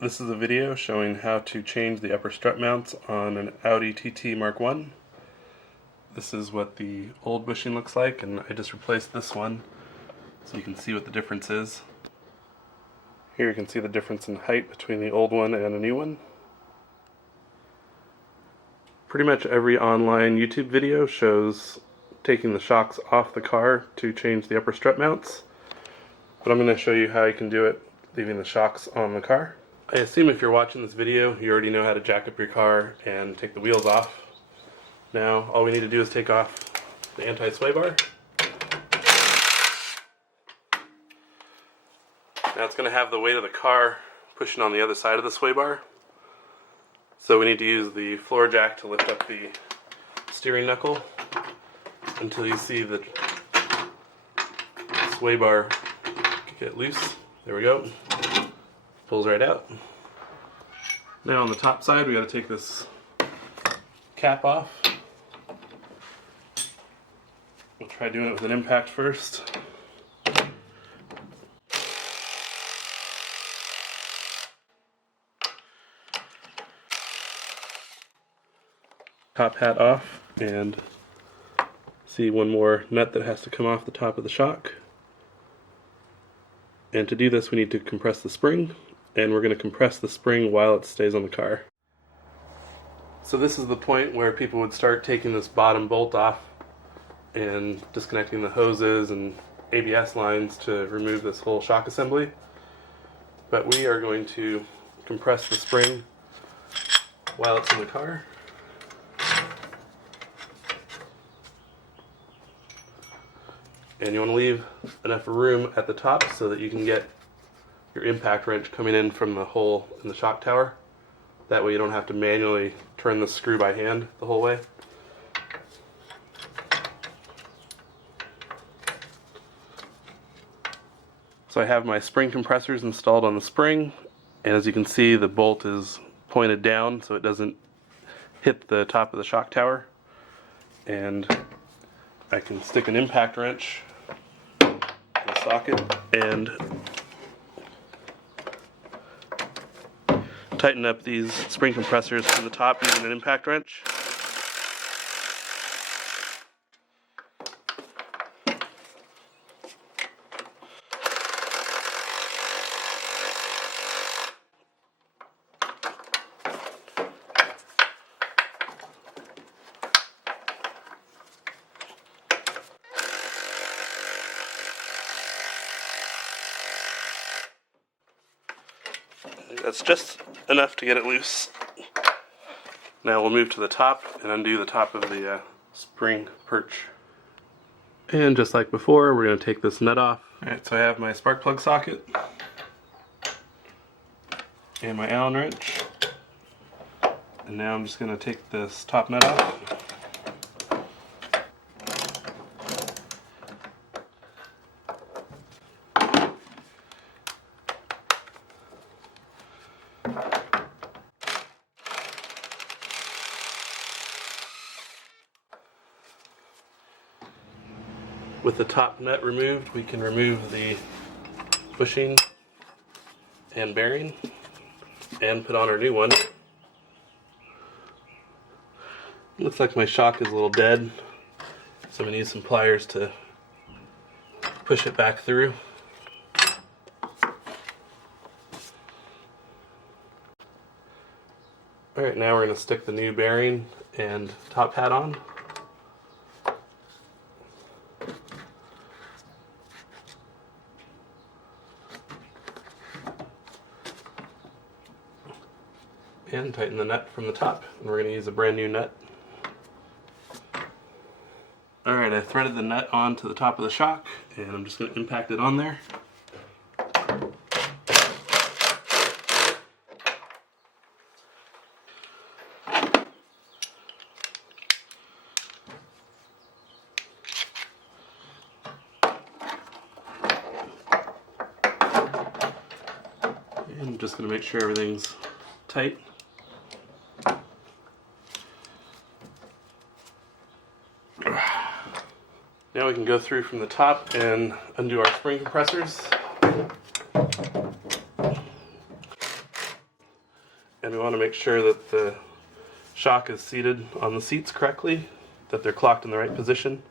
This is a video showing how to change the upper strut mounts on an Audi TT MK1. This is what the old bushing looks like, and I just replaced this one so you can see what the difference is. Here you can see the difference in height between the old one and a new one. Pretty much every online YouTube video shows taking the shocks off the car to change the upper strut mounts, but I'm going to show you how you can do it leaving the shocks on the car. I assume if you're watching this video, you already know how to jack up your car and take the wheels off. Now, all we need to do is take off the anti-sway bar. Now it's going to have the weight of the car pushing on the other side of the sway bar. So we need to use the floor jack to lift up the steering knuckle until you see the sway bar get loose. There we go. Pulls right out. Now on the top side we got to take this cap off. We'll try doing it with an impact first. Top hat off, and see one more nut that has to come off the top of the shock. And to do this we need to compress the spring, and we're going to compress the spring while it stays on the car. So this is the point where people would start taking this bottom bolt off and disconnecting the hoses and ABS lines to remove this whole shock assembly. But we are going to compress the spring while it's in the car. And you want to leave enough room at the top so that you can get your impact wrench coming in from the hole in the shock tower. That way you don't have to manually turn the screw by hand the whole way. So I have my spring compressors installed on the spring, and as you can see the bolt is pointed down so it doesn't hit the top of the shock tower. And I can stick an impact wrench in the socket and tighten up these spring compressors from the top using an impact wrench. That's just enough to get it loose. Now we'll move to the top and undo the top of the spring perch. And just like before, we're going to take this nut off. Alright, so I have my spark plug socket and my Allen wrench. And now I'm just going to take this top nut off. With the top nut removed, we can remove the bushing and bearing and put on our new one. Looks like my shock is a little dead, so I'm going to use some pliers to push it back through. Alright, now we're going to stick the new bearing and top hat on. And tighten the nut from the top, and we're going to use a brand new nut. Alright, I threaded the nut onto the top of the shock, and I'm just going to impact it on there. And I'm just going to make sure everything's tight. Now we can go through from the top and undo our spring compressors. And we want to make sure that the shock is seated on the seats correctly, that they're clocked in the right position.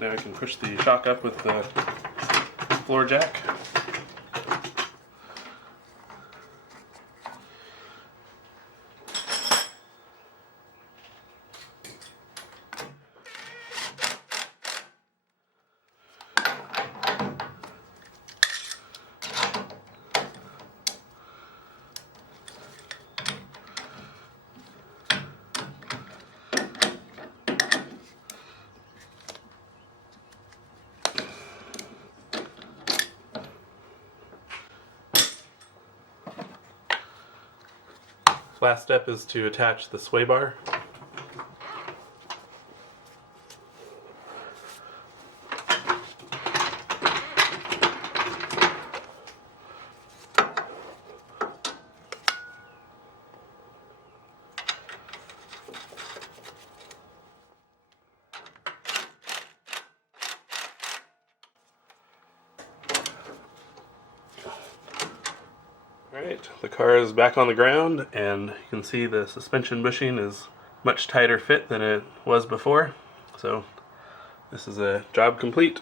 Now I can push the shock up with the floor jack. Last step is to attach the sway bar. Alright, the car is back on the ground, and you can see the suspension bushing is much tighter fit than it was before. So this is a job complete.